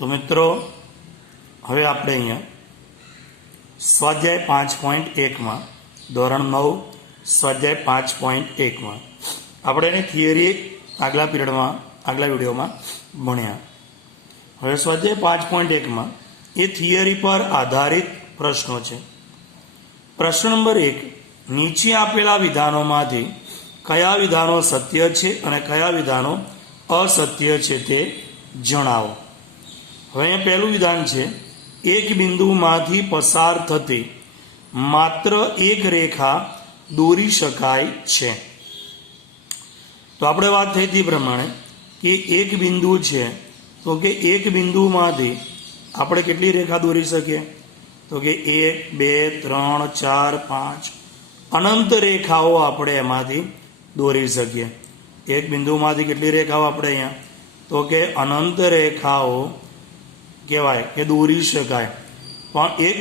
તો મિત્રો હવે આપણે અહીંયા સ્વાધ્યાય 5.1 ધોરણ 9 સ્વાધ્યાય 5.1 આપણે એની થિયરી આગલા વિડીયોમાં ભણ્યા. હવે સ્વાધ્યાય 5.1 એ થિયરી પર આધારિત પ્રશ્નો છે. પ્રશ્ન નંબર 1, નીચે આપેલા વિધાનોમાંથી કયા વિધાનો સત્ય છે અને કયા વિધાનો અસત્ય છે તે જણાવો. હવે અહીંયા પહેલું વિધાન છે, એક બિંદુમાંથી પસાર થતી માત્ર એક રેખા દોરી શકાય છે. તો આપણે વાત થઈ હતી પ્રમાણે કે એક બિંદુ છે, તો કે એક બિંદુમાંથી આપણે કેટલી રેખા દોરી શકીએ? તો કે 1 2 3 4 5 અનંત રેખાઓ આપણે એમાંથી દોરી શકીએ. એક બિંદુમાંથી કેટલી રેખાઓ આપણે અહીંયા? તો કે અનંત રેખાઓ કહેવાય કે દોરી શકાય. પણ એક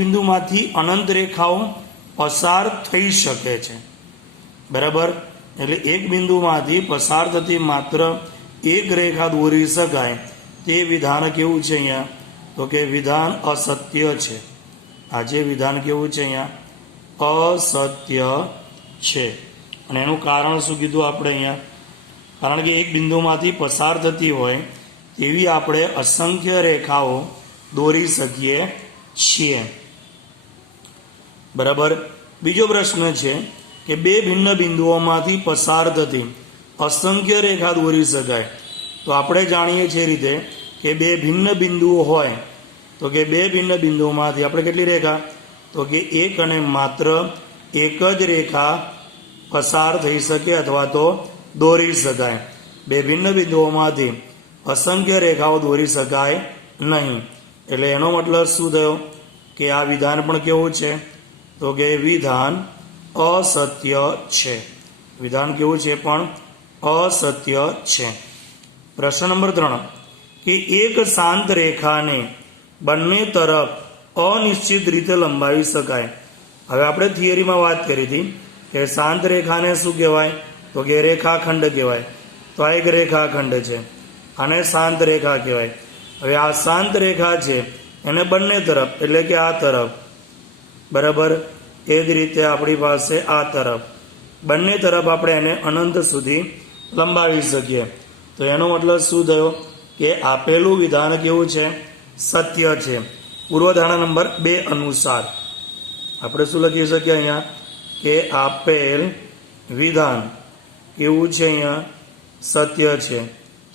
બિંદુમાંથી અનંત રેખાઓ પસાર થઈ શકે છે. બરાબર? એટલે એક બિંદુમાંથી પસાર થતી માત્ર એક રેખા દોરી શકાય તે વિધાન કેવું છે અહીંયા? તો કે વિધાન અસત્ય છે. આજે વિધાન કેવું છે અહીંયા? અસત્ય છે. અને એનું કારણ શું કીધું આપણે અહીંયા? કારણ કે એક બિંદુમાંથી પસાર થતી હોય તેવી આપણે અસંખ્ય રેખાઓ દોરી શકીએ છીએ. બરાબર? બીજો પ્રશ્ન છે કે બે ભિન્ન બિંદુઓમાંથી પસાર થતી અસંખ્ય રેખા દોરી શકાય. તો આપણે જાણીએ છીએ રીતે કે બે ભિન્ન બિંદુઓ હોય તો કે બે ભિન્ન બિંદુઓમાંથી આપણે કેટલી રેખા? તો કે એક અને માત્ર એક જ રેખા પસાર થઈ શકે અથવા તો દોરી શકાય. બે ભિન્ન બિંદુઓમાંથી અસંખ્ય રેખાઓ દોરી શકાય નહીં. એટલે એનો મતલબ શું થયો? કે આ વિધાન પણ કેવું છે? તો કે વિધાન અસત્ય છે. વિધાન કેવું છે? પણ અસત્ય છે. પ્રશ્ન નંબર 3, કે એક શાંત રેખાને બંને તરફ અનિશ્ચિત રીતે લંબાવી શકાય. હવે આપણે થિયરીમાં વાત કરી હતી કે શાંત રેખાને શું કહેવાય? તો કે રેખાખંડ કહેવાય. તો આ એક રેખાખંડ છે, આને શાંત રેખા કહેવાય. હવે આ શાંત રેખા છે એને બંને તરફ એટલે કે આ તરફ, બરાબર, એ જ રીતે આપણી પાસે આ તરફ, બંને તરફ આપણે એને અનંત સુધી લંબાવી શકીએ. તો એનો મતલબ શું થયો? કે આપેલું વિધાન કેવું છે? સત્ય છે. પૂર્વધારણા નંબર 2 અનુસાર આપણે શું લખી શકીએ અહીંયા? કે આપેલ વિધાન કેવું છે અહીંયા? સત્ય છે.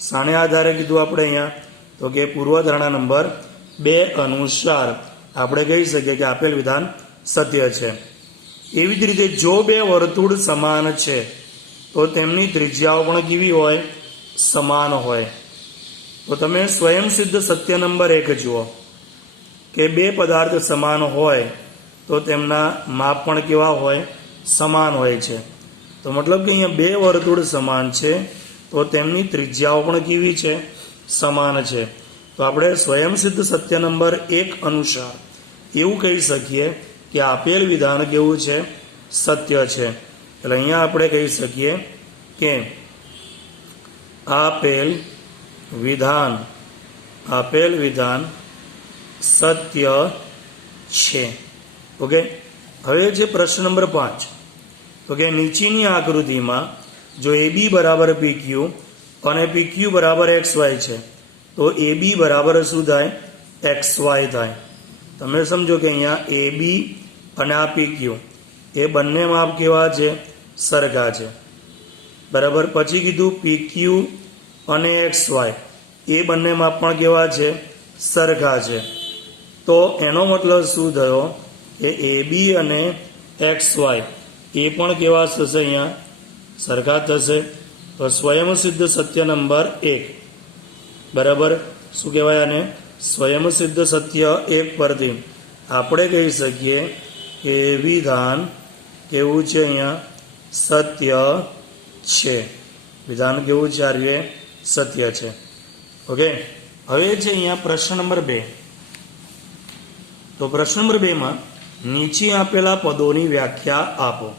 શાને આધારે કીધું આપણે અહીંયા? તો કે પૂર્વધારણા નંબર 2 અનુસાર આપણે કહી શકીએ કે આપેલ વિધાન સત્ય છે. એવી જ રીતે જો બે વર્તુળ સમાન છે તો તેમની ત્રિજ્યાઓ પણ કેવી હોય? સમાન હોય. તો તમે સ્વયંસિદ્ધ સત્ય નંબર 1 જુઓ કે બે પદાર્થ સમાન હોય તો તેમના માપ પણ કેવા હોય? સમાન હોય છે. તો મતલબ કે અહીંયા બે વર્તુળ સમાન છે તો તેમની ત્રિજ્યાઓ પણ કેવી છે? સમાન છે. તો આપણે સ્વયંસિદ્ધ સત્ય નંબર 1 અનુસાર એવું કહી શકીએ કે આપેલ વિધાન કેવું છે? સત્ય છે. એટલે અહીંયા આપણે કહી શકીએ કે આપેલ વિધાન સત્ય છે. ઓકે. હવે છે પ્રશ્ન નંબર 5, તો કે નીચેની આકૃતિમાં જો AB બરાબર PQ અને PQ બરાબર XY છે તો AB બરાબર શું થાય? XY થાય. તમે સમજો કે અહીંયા AB અને આ PQ એ બંને માપ કેવા છે? સરખા છે. બરાબર. પછી કીધું PQ અને XY એ બંને માપ પણ કેવા છે? સરખા છે. તો એનો મતલબ શું થયો? કે AB અને XY એ પણ કેવા થશે? અહીંયા સરખા થશે. તો સ્વયંસિદ્ધ સત્ય નંબર 1, બરાબર, શું કહેવાય આને? સ્વયંસિદ્ધ સત્ય 1 પરથી આપણે કહી શકીએ કે વિધાન કેવું છે? અહીંયા સત્ય છે. વિધાન કેવું છે? આર્ય સત્ય છે. ઓકે. હવે છે અહીંયા પ્રશ્ન નંબર 2. તો પ્રશ્ન નંબર 2 નીચે આપેલા પદોની વ્યાખ્યા આપો.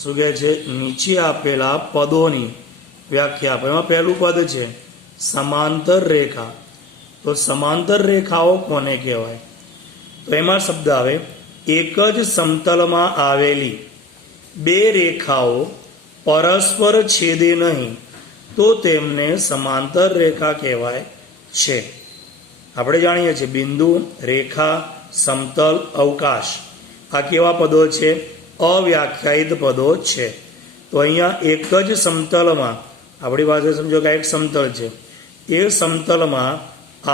શું કહે છે? નીચે આપેલા પદોની વ્યાખ્યા આપો. એમાં પહેલું પદ છે સમાંતર રેખા. તો સમાંતર રેખાઓ કોને કહેવાય? તો એમાં શબ્દ આવે એક જ સમતલમાં આવેલી બે રેખાઓ પરસ્પર છેદે નહીં તો તેમને સમાંતર રેખા કહેવાય છે. આપણે જાણીએ છીએ બિંદુ, રેખા, સમતલ, અવકાશ આ કેવા પદો છે? અવ્યાખ્યાયિત પદો છે. તો અહીંયા એક જ સમતલમાં, આપણી પાસે સમજો કે એક સમતલ છે, એ સમતલમાં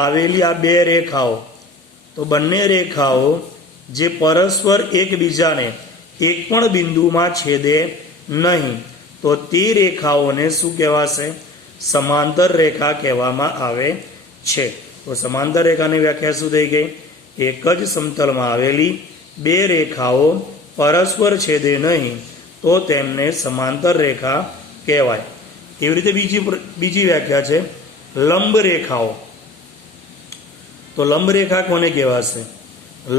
આવેલી આ બે રેખાઓ, તો બંને રેખાઓ જે પરસ્પર એકબીજાને એક પણ બિંદુમાં છેદે નહીં તો તે રેખાઓને શું કહેવાશે? સમાંતર રેખા કહેવામાં આવે છે. તો સમાંતર રેખાની વ્યાખ્યા શું થઈ ગઈ? એક જ સમતલમાં આવેલી બે રેખાઓ પરસ્પર છેદે નહીં તો તેમને સમાંતર રેખા કહેવાય. એવી રીતે બીજી વ્યાખ્યા છે લંબ રેખાઓ. તો લંબ રેખા કોને કહેવાશે?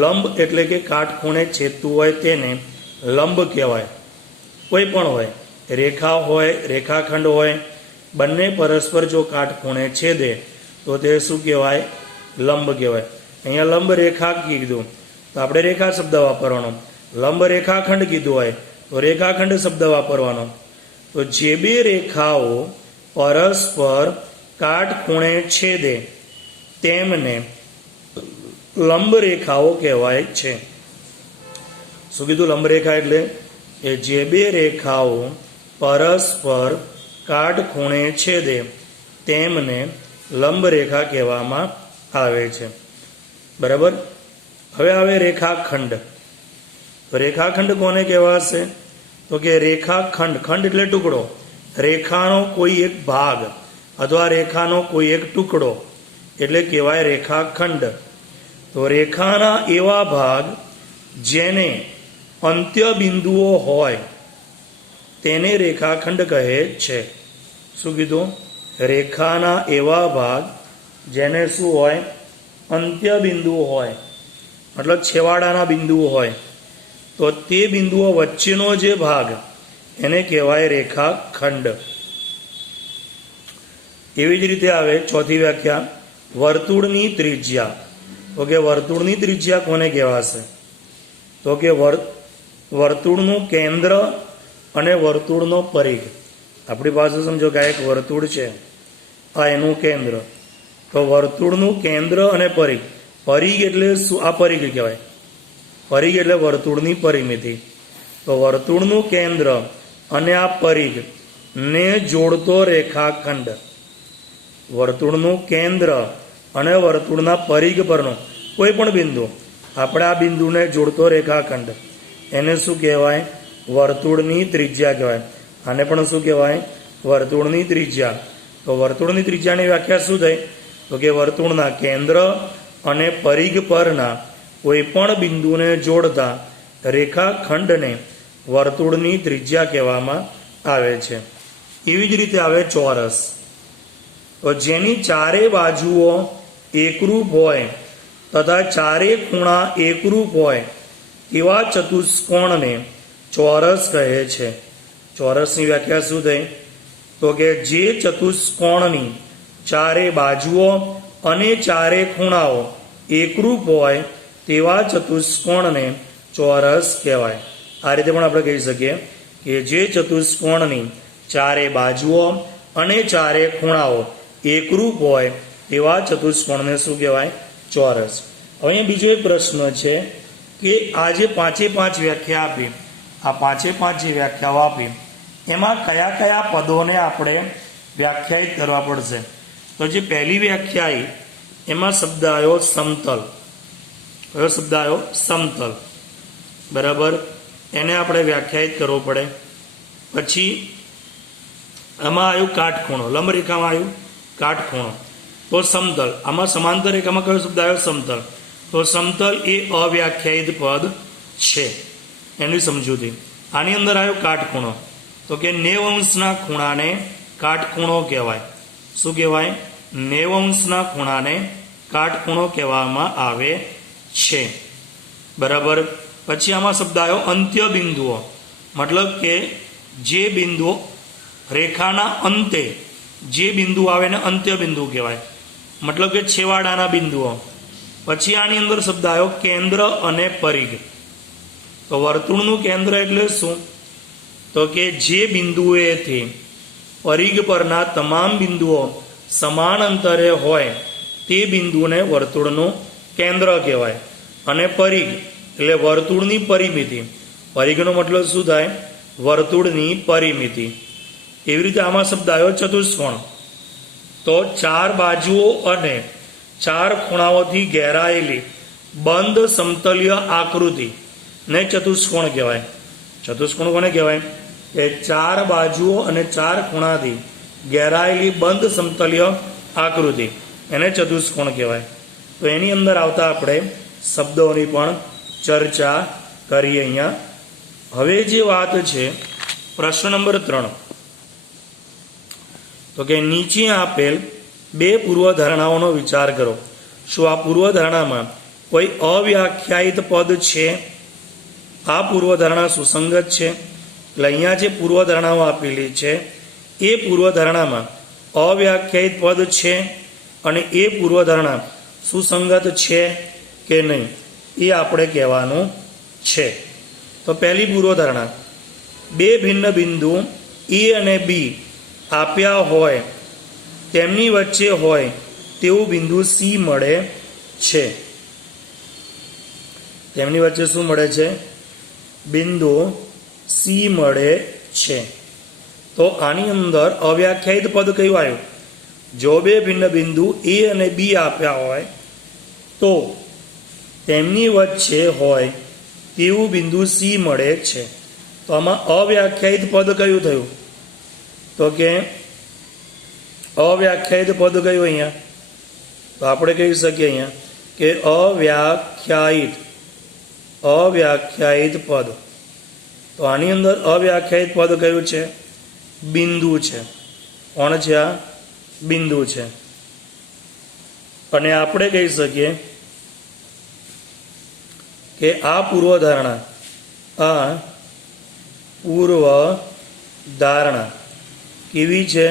લંબ એટલે કે કાટખૂણે છેદતું હોય તેને લંબ કહેવાય. કોઈ પણ હોય, રેખા હોય, રેખાખંડ હોય, બંને પરસ્પર જો કાટખૂણે છેદે તો તે શું કહેવાય? લંબ કહેવાય. અહીંયા લંબ રેખા કીધું તો આપણે રેખા શબ્દ વાપરવાનો. લંબ રેખાખંડ કીધું હોય તો રેખાખંડ શબ્દ વાપરવાનો. તો જે બે રેખાઓ પરસ્પર કાટખૂણે છેદે તેમને લંબ રેખાઓ કહેવાય છે. શું કીધું? લંબ રેખા એટલે એ જે બે રેખાઓ પરસ્પર કાટખૂણે છેદે તેમને લંબ રેખા કહેવામાં આવે છે. બરાબર. હવે આવે રેખાખંડ. રેખાખંડ કોને કહેવાશે? તો કે રેખાખંડ, ખંડ એટલે ટુકડો, રેખાનો કોઈ એક ભાગ અથવા રેખાનો કોઈ એક ટુકડો એટલે કહેવાય રેખાખંડ. તો રેખાના એવા ભાગ જેને અંત્ય બિંદુઓ હોય તેને રેખાખંડ કહે છે. શું કીધું? રેખાના એવા ભાગ જેને શું હોય? અંત્ય બિંદુઓ હોય, મતલબ છેવાડાના બિંદુઓ હોય, તો તે બિંદુઓ વચ્ચેનો જે ભાગ એને કહેવાય રેખાખંડ. એવી જ રીતે આવે ચોથી વ્યાખ્યા વર્તુળની ત્રિજ્યા. તો કે વર્તુળની ત્રિજ્યા કોને કહેવાશે? તો કે વર્તુળનું કેન્દ્ર અને વર્તુળનો પરિઘ. આપણી પાસે સમજો કે આ એક વર્તુળ છે, આ એનું કેન્દ્ર. તો વર્તુળનું કેન્દ્ર અને પરિઘ, પરિઘ એટલે શું? આ પરિઘ કહેવાય. પરિઘ એટલે વર્તુળની પરિમિતિ. તો વર્તુળનું કેન્દ્ર અને આ પરિઘ ને જોડતો રેખાખંડ. વર્તુળનું કેન્દ્ર અને વર્તુળના પરિઘ પરનો કોઈ પણ બિંદુ, આપણે આ બિંદુને જોડતો રેખાખંડ, એને શું કહેવાય? વર્તુળની ત્રિજ્યા કહેવાય. આને પણ શું કહેવાય? વર્તુળની ત્રિજ્યા. તો વર્તુળની ત્રિજ્યાની વ્યાખ્યા શું થઈ? તો કે વર્તુળના કેન્દ્ર અને પરિઘ પરના કોઈ પણ બિંદુને જોડતા રેખાખંડને વર્તુળની ત્રિજ્યા કહેવામાં આવે છે. એવી જ રીતે આવે ચોરસ. તો જેની ચારે બાજુઓ એકરૂપ હોય તથા ચારે ખૂણા એકરૂપ હોય તેવા ચતુષ્કોણને ચોરસ કહે છે. ચોરસની વ્યાખ્યા શું થઈ? તો કે જે ચતુષ્કોણની ચારે બાજુઓ અને ચારે ખૂણાઓ એકરૂપ હોય તેવા ચતુષ્કોણને ચોરસ કહેવાય. આ રીતે પણ આપણે કહી શકીએ કે જે ચતુષ્કોણની ચારે બાજુઓ અને ચારે ખૂણાઓ એકરૂપ હોય તેવા ચતુષ્કોણને શું કહેવાય? ચોરસ. હવે અહીં બીજો એક પ્રશ્ન છે કે આ જે પાંચે પાંચ વ્યાખ્યા આપી, આ પાંચે પાંચ જે વ્યાખ્યાઓ આપી એમાં કયા કયા પદોને આપણે વ્યાખ્યાયિત કરવા પડશે? તો જે પહેલી વ્યાખ્યા એમાં શબ્દ આવ્યો સમતલ. કયો શબ્દ આવ્યો? સમતલ. બરાબર. એને આપણે વ્યાખ્યાયિત કરવો પડે. પછી આમાં આવ્યું કાટખૂણો. લંબ રેખામાં આવ્યું કાટખૂણો. તો સમતલ. આમાં સમાંતર રેખામાં કયો શબ્દ આવ્યો? સમતલ. તો સમતલ એ અવ્યાખ્યાયિત પદ છે, એની સમજૂતી. આની અંદર આવ્યો કાટખૂણો. તો કે 90 અંશના ખૂણાને કાટખૂણો કહેવાય. શું કહેવાય? 90 અંશના ખૂણાને કાટખૂણો કહેવામાં આવે છે. બરાબર. પછી આમાં શબ્દ આવ્યો અંત્ય બિંદુઓ. મતલબ કે જે બિંદુઓ રેખાના અંતે જે બિંદુ આવે એને અંત્ય બિંદુ કહેવાય, મતલબ કે છેવાડાના બિંદુઓ. પછી આની અંદર શબ્દ આવ્યો કેન્દ્ર અને પરિઘ. તો વર્તુળનું કેન્દ્ર એટલે શું? તો કે જે બિંદુએથી પરિઘ પરના તમામ બિંદુઓ સમાન અંતરે હોય તે બિંદુને વર્તુળનું કેન્દ્ર કહેવાય. અને પરિઘ એટલે વર્તુળની પરિમિતિ. પરિઘનો મતલબ શું થાય? વર્તુળની પરિમિતિ. એવી રીતે આમાં શબ્દ આવ્યો ચતુષ્કોણ. તો 4 બાજુઓ અને 4 ખૂણાઓથી ઘેરાયેલી બંધ સમતલ્ય આકૃતિ ને ચતુષ્કોણ કહેવાય. ચતુષ્કોણ કોને કહેવાય? કે 4 બાજુઓ અને 4 ખૂણાથી ઘેરાયેલી બંધ સમતલ્ય આકૃતિ એને ચતુષ્કોણ કહેવાય. તો એની અંદર આવતા આપણે શબ્દોની પણ ચર્ચા કરીએ અહીંયા. હવે જે વાત છે પ્રશ્ન નંબર 3, તો કે નીચે આપેલ 2 પૂર્વધારણાઓનો વિચાર કરો. શું આ પૂર્વધારણામાં કોઈ અવ્યાખ્યાયિત પદ છે? આ પૂર્વધારણા સુસંગત છે? એટલે અહીંયા જે પૂર્વધારણાઓ આપેલી છે એ પૂર્વધારણામાં અવ્યાખ્યાયિત પદ છે અને એ પૂર્વધારણા સુસંગત છે કે નહીં એ આપણે કહેવાનું છે. તો પહેલી પૂર્વધારણા, 2 ભિન્ન બિંદુ A અને B આપ્યા હોય તેમની વચ્ચે હોય તેવું બિંદુ C મળે છે. તેમની વચ્ચે શું મળે છે? બિંદુ C મળે છે. તો આની અંદર અવ્યાખ્યાયિત પદ કયું આવ્યું? જો 2 ભિન્ન બિંદુ A અને B આપ્યા હોય તો તેમની વચ્ચે હોય તેવું બિંદુ C મળે છે. તો આમાં અવ્યાખ્યાયિત પદ કયું થયું? તો કે અવ્યાખ્યાયિત પદ કયું અહીંયા? તો આપણે કહી શકીએ અહીંયા કે અવ્યાખ્યાયિત પદ. તો આની અંદર અવ્યાખ્યાયિત પદ કયું છે? બિંદુ છે. કોણ છે આ? બિંદુ છે. અને આપણે કહી શકીએ કે આ પૂર્વધારણા કેવી છે?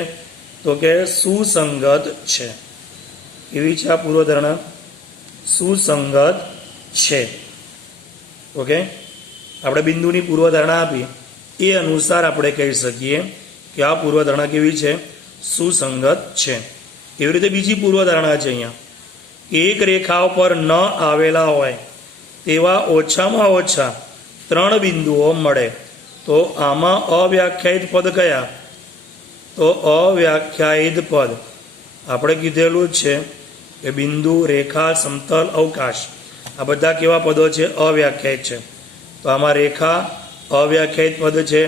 તો કે સુસંગત છે. કેવી છે આ પૂર્વધારણા? સુસંગત છે. ઓકે, આપણે બિંદુની પૂર્વધારણા આપી એ અનુસાર આપણે કહી શકીએ કે આ પૂર્વધારણા કેવી છે? સુસંગત છે. એવી રીતે બીજી પૂર્વધારણા છે અહીંયા, એક રેખા પર ન આવેલા હોય તેવા ઓછામાં ઓછા 3 બિંદુઓ મળે. તો આમાં અવ્યાખ્યાયિત પદ કયા? તો અવ્યાખ્યાયિત પદ આપણે કીધેલું છે કે બિંદુ, રેખા, સમતલ, અવકાશ આ બધા કેવા પદો છે? અવ્યાખ્યાયિત છે. તો આમાં રેખા અવ્યાખ્યાયિત પદ છે,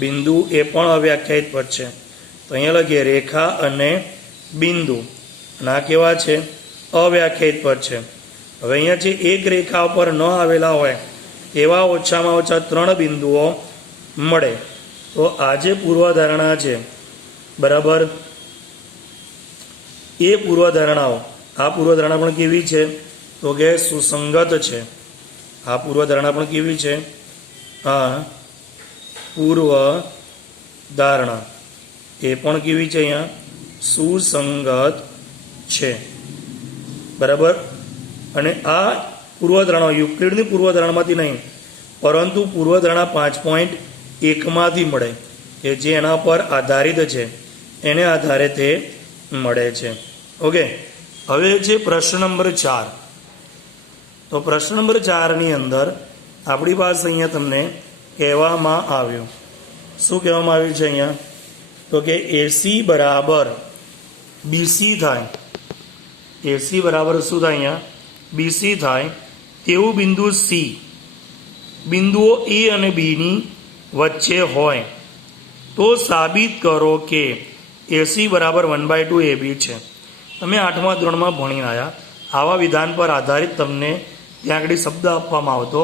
બિંદુ એ પણ અવ્યાખ્યાયિત પદ છે. તો અહીંયા લખીએ રેખા અને બિંદુ, અને આ કેવા છે? અવ્યાખ્યાયિત પદ છે. હવે અહીંયા જે એક રેખા પર ન આવેલા હોય તેવા ઓછામાં ઓછા 3 બિંદુઓ મળે. તો આ જે પૂર્વધારણા છે, બરાબર, એ પૂર્વધારણાઓ, આ પૂર્વધારણા પણ કેવી છે? તો કે સુસંગત છે. આ પૂર્વધારણા પણ કેવી છે? આ પૂર્વધારણા એ પણ કેવી છે? અહીંયા સુસંગત છે. બરાબર. અને આ પૂર્વધારણા યુક્લિડની પૂર્વધારણામાંથી નહીં, પરંતુ પૂર્વધારણા 5.1માંથી મળે, કે જે એના પર આધારિત છે, એને આધારે તે મળે છે. ઓકે, હવે છે પ્રશ્ન નંબર 4. તો પ્રશ્ન નંબર 4ની અંદર આપણી પાસે અહીંયા તમને કહેવામાં આવ્યું, શું કહેવામાં આવ્યું છે અહીંયા? તો કે AC બરાબર BC થાય. AC બરાબર શું થાય? અહીંયા BC થાય તેવું બિંદુ C બિંદુઓ A અને B ની વચ્ચે હોય તો સાબિત કરો કે AC બરાબર 1/2 AB છે. તમે 8મા ધોરણમાં ભણીને આવ્યા. આવા વિધાન પર આધારિત તમને ત્યાં આગળ શબ્દ આપવામાં આવતો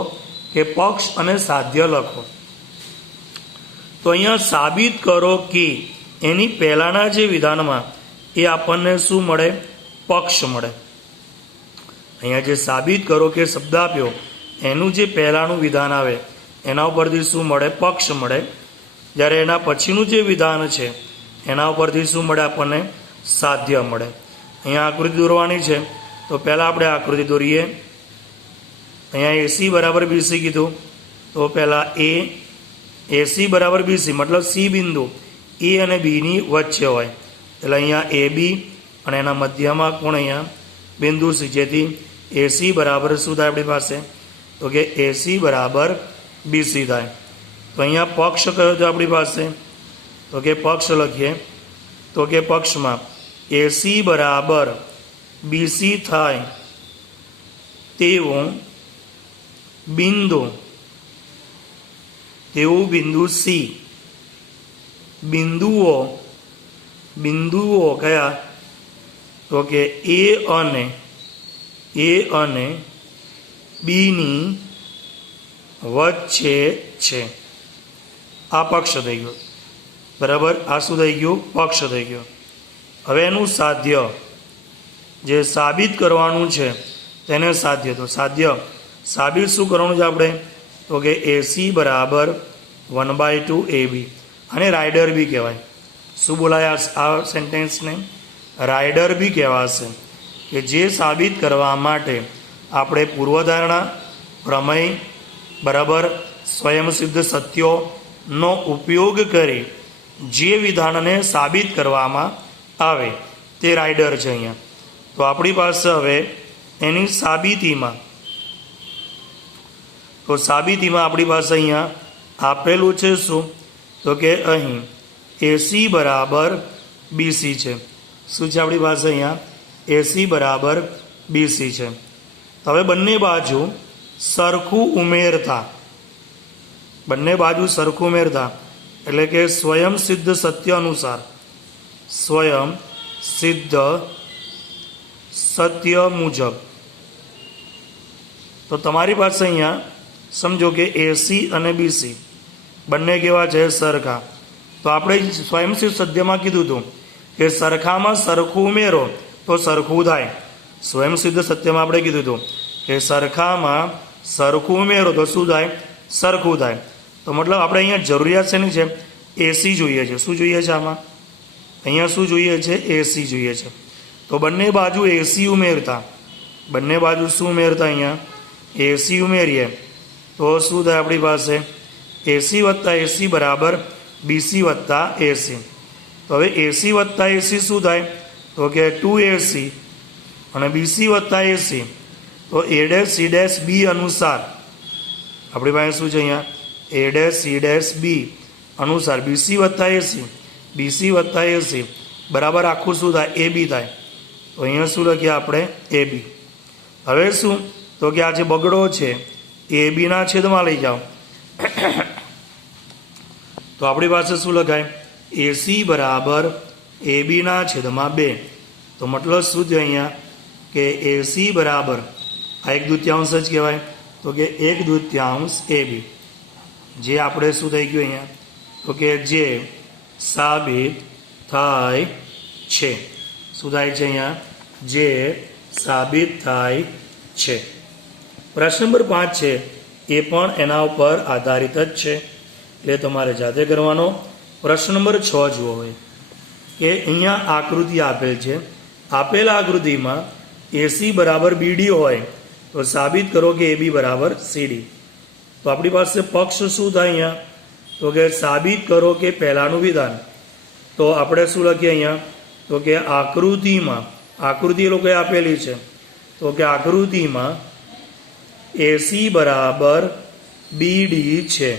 કે પક્ષ અને સાધ્ય લખો. તો અહીંયા સાબિત કરો કે એની પહેલાંના જે વિધાનમાં એ આપણને શું મળે? પક્ષ મળે. અહીંયા જે સાબિત કરો કે શબ્દ આપ્યો એનું જે પહેલાંનું વિધાન આવે એના ઉપરથી શું મળે? પક્ષ મળે. જ્યારે એના પછીનું જે વિધાન છે એના ઉપરથી શું મળે આપણને? સાધ્ય મળે. અહીંયા આકૃતિ દોરવાની છે, તો પહેલાં આપણે આકૃતિ દોરીએ. અહીંયા એસી બરાબર બીસી કીધું, તો પહેલાં એસી બરાબર બીસી મતલબ સી બિંદુ એ અને બીની વચ્ચે હોય, એટલે અહીંયા એ બી અને એના મધ્યમાં કોણ? અહીંયા બિંદુ સી. જેથી એસી બરાબર શું થાય આપણી પાસે? તો કે એસી બરાબર બીસી થાય. તો અહીંયા પક્ષ કયો છે આપણી પાસે? તો કે પક્ષ લખીએ. તો કે પક્ષમાં એસી બરાબર બીસી થાય તેવું બિંદુ સી. બિંદુઓ કયા? તો કે એ અને બીની વચ્ચે છે. આ પક્ષ થઈ ગયો, બરાબર. આ શું થઈ ગયું? પક્ષ થઈ ગયો. હવે એનું સાધ્ય જે સાબિત કરવાનું છે તેને સાધ્ય. તો સાબિત શું કરવાનું છે આપણે? તો કે એસી બરાબર 1/2 AB. અને રાઇડર બી કહેવાય. શું બોલાય આ સેન્ટેન્સને? રાઇડર બી કહેવાશે. કે જે સાબિત કરવા માટે આપણે પૂર્વધારણા, પ્રમેય, બરાબર, સ્વયંસિદ્ધ સત્યોનો ઉપયોગ કરી જે વિધાનને સાબિત કરવામાં આવે તે રાઇડર છે અહીંયા. તો આપણી પાસે હવે એની સાબિતીમાં આપણી પાસે અહીંયા આપેલું છે શું? તો કે અહીં એસી બરાબર બીસી છે. શું છે આપણી પાસે અહીંયા? એસી બરાબર બીસી છે. હવે બંને બાજુ સરખું ઉમેરતા એટલે કે સ્વયં સિદ્ધ સત્ય અનુસાર, સ્વયં સિદ્ધ સત્ય મુજબ. તો તમારી પાસે અહીંયા સમજો કે એસી અને બીસી બંને કેવા છે? સરખા. તો આપણે સ્વયંસિદ્ધ સત્યમાં કીધું હતું કે સરખામાં સરખું ઉમેરો તો સરખું થાય. સ્વયંસિદ્ધ સત્યમાં આપણે કીધું હતું કે સરખામાં સરખું ઉમેરો તો શું થાય? સરખું થાય. તો મતલબ આપણે અહીંયા જરૂરિયાત શેની છે? એસી જોઈએ છે. શું જોઈએ છે આમાં? અહીંયા શું જોઈએ છે? એસી જોઈએ છે. તો બંને બાજુ એસી ઉમેરતા, અહીંયા એસી ઉમેરીએ તો શું થાય આપણી પાસે? એસી વત્તા એસી બરાબર બીસી વત્તા એસી. તો હવે એસી વત્તા એસી શું થાય? તો કે 2AC. અને બીસી વત્તા એસી તો A dash C dash B અનુસાર આપણી પાસે શું છે અહીંયા? A dash C dash B અનુસાર બીસી વત્તા એસી બરાબર આખું શું થાય? એ બી થાય. તો અહીંયા શું લખીએ આપણે? એ બી. હવે શું? તો કે આ જે બગડો છે એ બીના છેદમાં લઈ જાઓ. તો આપણી પાસે શું લખાય? એસી બરાબર એ બીના છેદમાં 2. તો મતલબ શું થયું અહીંયા? કે એસી બરાબર આ 1/2 જ કહેવાય. તો કે 1/2 એ બી, જે આપણે શું થઈ ગયું અહીંયા? તો કે જે સાબિત થાય છે. શું થાય છે અહીંયા? જે સાબિત થાય છે. પ્રશ્ન નંબર 5 છે એ પણ એના ઉપર આધારિત જ છે, એટલે તમારે જાતે કરવાનો. પ્રશ્ન નંબર 6 જુઓ હોય કે અહીંયા આકૃતિ આપેલ છે. આપેલા આકૃતિમાં એસી બરાબર બીડી હોય તો સાબિત કરો કે એ બી બરાબર સીડી. તો આપણી પાસે પક્ષ શું થાય અહીંયા? તો કે સાબિત કરો કે પહેલાનું વિધાન. તો આપણે શું લખીએ અહીંયા? તો કે આકૃતિ લોકોએ આપેલી છે. તો કે આકૃતિમાં એસી બરાબર બીડી છે.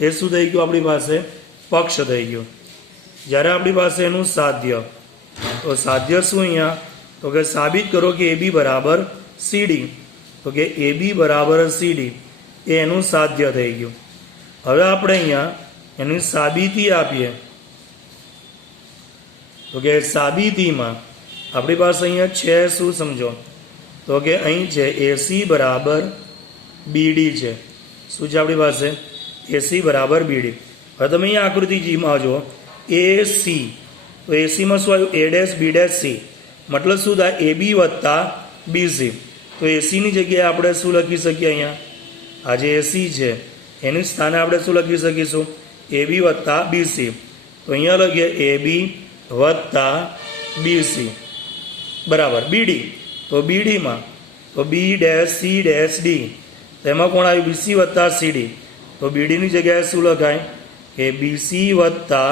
એ શું થઈ ગયું આપણી પાસે? પક્ષ થઈ ગયું. જ્યારે આપણી પાસે એનું સાધ્ય, તો સાધ્ય શું અહીંયા? તો કે સાબિત કરો કે એ બી બરાબર સીડી. તો કે એ બી બરાબર સીડી એ એનું સાધ્ય થઈ ગયું. હવે આપણે અહીંયા એની સાબિતી આપીએ. તો કે સાબિતીમાં આપણી પાસે અહીંયા છે શું સમજો? તો કે અહીં છે એસી બરાબર બીડી છે. શું છે આપણી પાસે? એસી બરાબર બીડી. હવે તમે અહીંયા આકૃતિ જીમાં જો એસી, તો એસીમાં શું આવ્યું? A dash B dash C. મતલબ શું થાય? એ બી વત્તા બીસી. તો એસીની જગ્યાએ આપણે શું લખી શકીએ? અહીંયા આ જે એસી છે એની સ્થાને આપણે શું લખી શકીશું? એ બી વત્તા બીસી. તો અહીંયા લખીએ AB વત્તા BC બરાબર BD. તો BDમાં તો B dash C dash D, તેમાં કોણ આવ્યું? BC વત્તા CD. તો BDની જગ્યાએ શું લખાય? કે BC વત્તા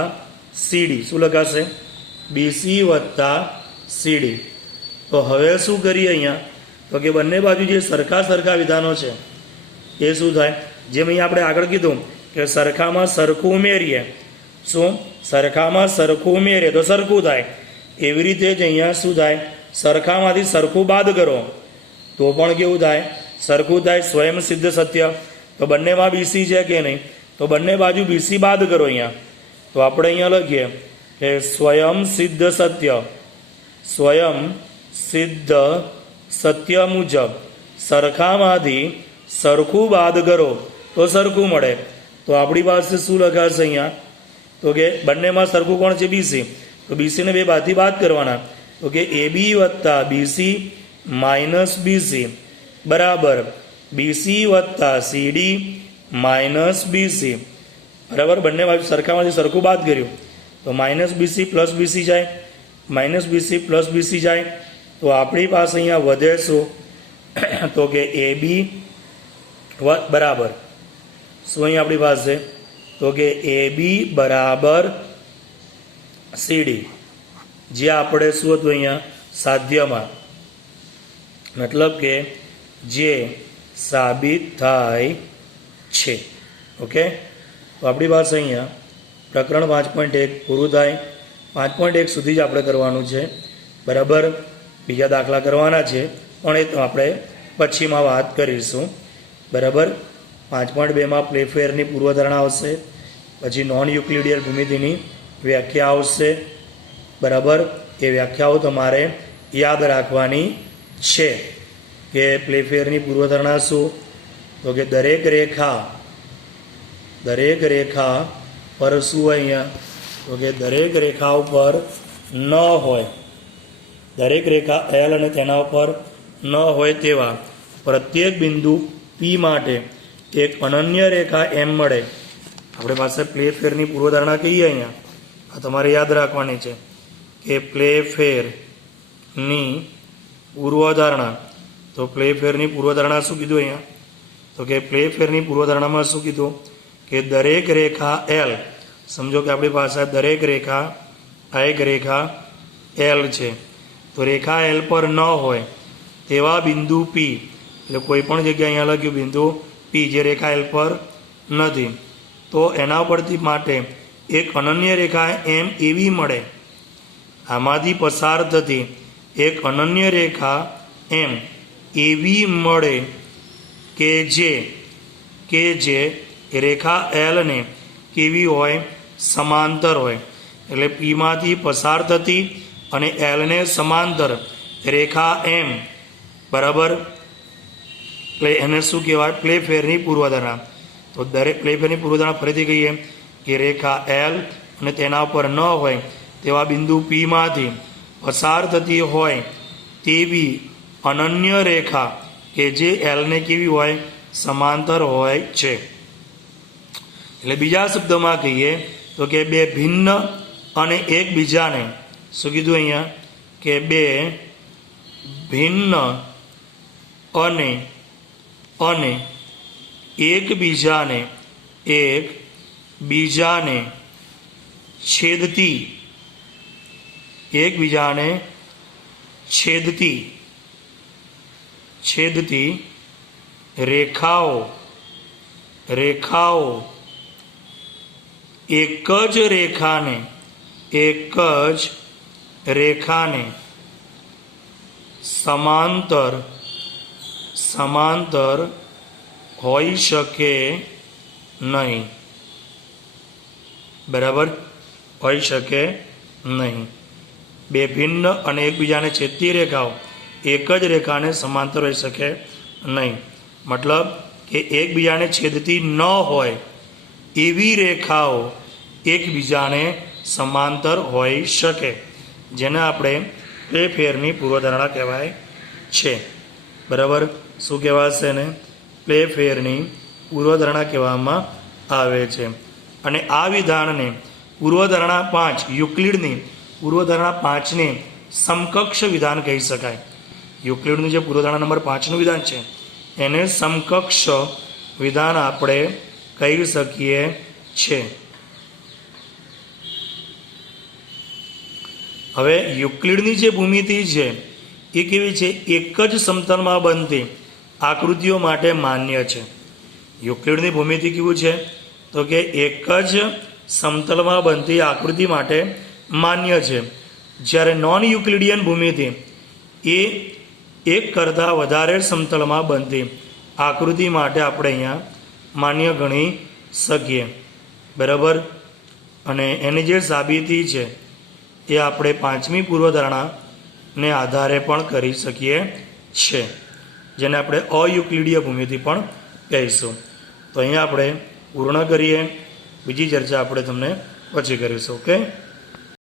CD. શું લખાશે? BC વત્તા CD. તો હવે શું કરીએ અહીંયા? તો કે બંને બાજુ જે સરખા વિધાનો છે એ શું થાય? જેમ અહીંયા આપણે આગળ કીધું કે સરખામાં સરખું ઉમેરીએ. શું? સરખામાં સરખું ઉમેરીએ તો સરખું થાય. એવી રીતે જ અહીંયા શું થાય? સરખામાંથી સરખું બાદ કરો તો પણ કેવું થાય? સરખું થાય. સ્વયં સિદ્ધ સત્ય. તો બંનેમાં BC છે કે નહીં? તો બંને બાજુ BC બાદ કરો અહીંયા. તો આપણે અહીંયા લખીએ કે સ્વયં સિદ્ધ સત્ય, સ્વયં સિદ્ધ સત્ય મુજબ સરખામાંથી સરખું બાદ કરો તો સરખું મળે. તો આપણી પાસે શું લખાશે અહીંયા? તો કે બંનેમાં સરખું કોણ છે? BC. તો BC ને બે બાદથી બાદ કરવાના. તો કે AB વત્તા BC માઇનસ BC બરાબર BC વત્તા CD માઇનસ BC બરાબર. બંને બાજુ સરખામાંથી સરખું બાદ કર્યું તો માઇનસ BC પ્લસ BC જાય, માઇનસ BC પ્લસ BC જાય. તો આપણી પાસે અહીંયા વધે શું? તો કે AB બરાબર શું અહીં આપણી પાસે? તો કે AB બરાબર CD, જે આપણે શું હતું અહીંયા સાધ્યમાં, મતલબ કે જે સાબિત થાય છે. ઓકે. તો આપણી પાસે અહીંયા પ્રકરણ 5.1 પૂરું થાય. 5.1 સુધી જ આપણે કરવાનું છે બરાબર. બીજા દાખલા કરવાના છે પણ એ આપણે પછીમાં વાત કરીશું બરાબર. 5.2માં પ્લેફેરની પૂર્વધારણા આવશે, પછી નોન યુક્લિડિયન ભૂમિતિની વ્યાખ્યા આવશે બરાબર. એ વ્યાખ્યાઓ તમારે યાદ રાખવાની છે કે પ્લેફેરની પૂર્વધારણા શું? તો કે દરેક રેખા પર શું અહીંયા? તો કે દરેક રેખા ઉપર ન હોય, દરેક રેખા L અને તેના ઉપર ન હોય તેવા પ્રત્યેક બિંદુ P માટે એક અનન્ય રેખા M મળે. આપણે પાસે પ્લેફેરની પૂર્વધારણા કહીએ અહીંયા, આ તમારે યાદ રાખવાની છે કે પ્લેફેરની પૂર્વધારણા. તો પ્લેફેરની પૂર્વધારણા શું કીધું અહીંયા? તો કે પ્લેફેરની પૂર્વધારણામાં શું કીધું? કે દરેક રેખા L, સમજો કે આપણી પાસે દરેક રેખા આ એક રેખા L છે. તો રેખા L પર ન હોય તેવા બિંદુ P, એટલે કોઈ પણ જગ્યાએ અહીંયા લખ્યું બિંદુ P જે રેખા L પર નથી, તો એના પરથી માટે એક અનન્ય રેખા M એવી મળે. આમાંથી પસાર થતી એક અનન્ય રેખા M એવી મળે કે જે રેખા L ને કેવી હોય? સમાંતર હોય. એટલે Pમાંથી પસાર થતી અને L ને સમાંતર રેખા M બરાબર. એને શું કહેવાય? પ્લેફેરની પૂર્વધારણા. તો દરેક પ્લેફેરની પૂર્વધારણા ફરીથી કહીએ કે રેખા L અને તેના ઉપર ન હોય તેવા બિંદુ Pમાંથી પસાર થતી હોય તેવી અનન્ય રેખા કે જે L ને કેવી હોય? સમાંતર હોય છે. એટલે બીજા શબ્દોમાં કહીએ તો કે બે ભિન્ન અને એકબીજાને શું કીધું અહીંયા? કે બે ભિન્ન અને એકબીજાને છેદતી રેખાઓ એક જ રેખાને સમાંતર હોઈ શકે નહીં બરાબર. હોઈ શકે નહીં. બે ભિન્ન અને એકબીજાને છેદતી રેખાઓ એક જ રેખાને સમાંતર હોઈ શકે નહીં. મતલબ કે એકબીજાને છેદતી ન હોય એવી રેખાઓ એકબીજાને સમાંતર હોઈ શકે, જેને આપણે પ્લેફેરની પૂર્વધારણા કહેવાય છે બરાબર. શું કહેવાશે ને? પ્લેફેરની પૂર્વધારણા કહેવામાં આવે છે. અને આ વિધાનને પૂર્વધારણા 5 યુક્લિડની પૂર્વધારણા 5ને સમકક્ષ વિધાન કહી શકાય. યુક્લિડનું જે પૂર્વધારણા નંબર 5નું વિધાન છે એને સમકક્ષ વિધાન આપણે કહી શકીએ છે. હવે યુક્લિડની જે ભૂમિતિ છે એ કેવી છે? એક જ સમતલમાં બનતી આકૃતિઓ માટે માન્ય છે. યુક્લિડની ભૂમિતિ કેવું છે? તો કે એક જ સમતલમાં બનતી આકૃતિ માટે માન્ય છે. જ્યારે નોન યુક્લિડિયન ભૂમિતિ એ એક કરતાં વધારે સમતલમાં બનતી આકૃતિ માટે આપણે અહીંયા માન્ય ગણી શકીએ. બરાબર. અને એની જે સાબિતી છે એ આપણે 5મી પૂર્વધારણાને આધારે પણ કરી શકીએ છીએ, જેને આપણે અયુક્લિડીય ભૂમિતિ પણ કહીશું. તો અહીંયા આપણે પૂર્ણ કરીએ. બીજી ચર્ચા આપણે તમને પછી કરીશું. ઓકે.